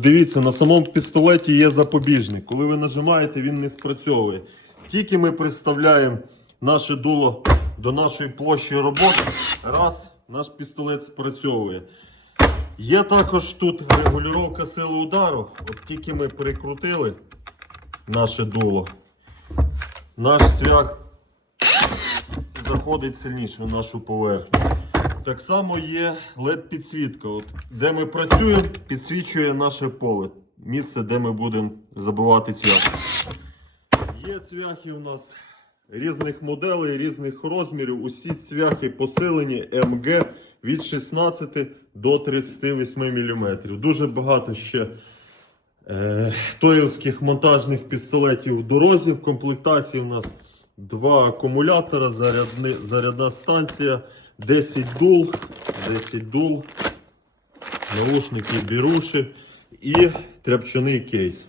дивіться, на самому пістолеті є запобіжник. Коли ви нажимаєте, він не спрацьовує. Тільки ми приставляємо наше дуло до нашої площі роботи, раз, наш пістолет спрацьовує. Є також тут регулювання сили удару. От тільки ми прикрутили наше дуло, наш свях заходить сильніше в нашу поверхню. Так само є LED-підсвітка. От, де ми працюємо, підсвічує наше поле. Місце, де ми будемо забивати цвях. Є цвяхи у нас різних моделей, різних розмірів. Усі цвяхи посилені МГ від 16 до 38 мм. Дуже багато ще е, тоївських монтажних пістолетів в дорозі. В комплектації у нас два акумулятора, зарядни, зарядна станція, 10 дул, 10 дул, наушники біруші і тряпчаний кейс.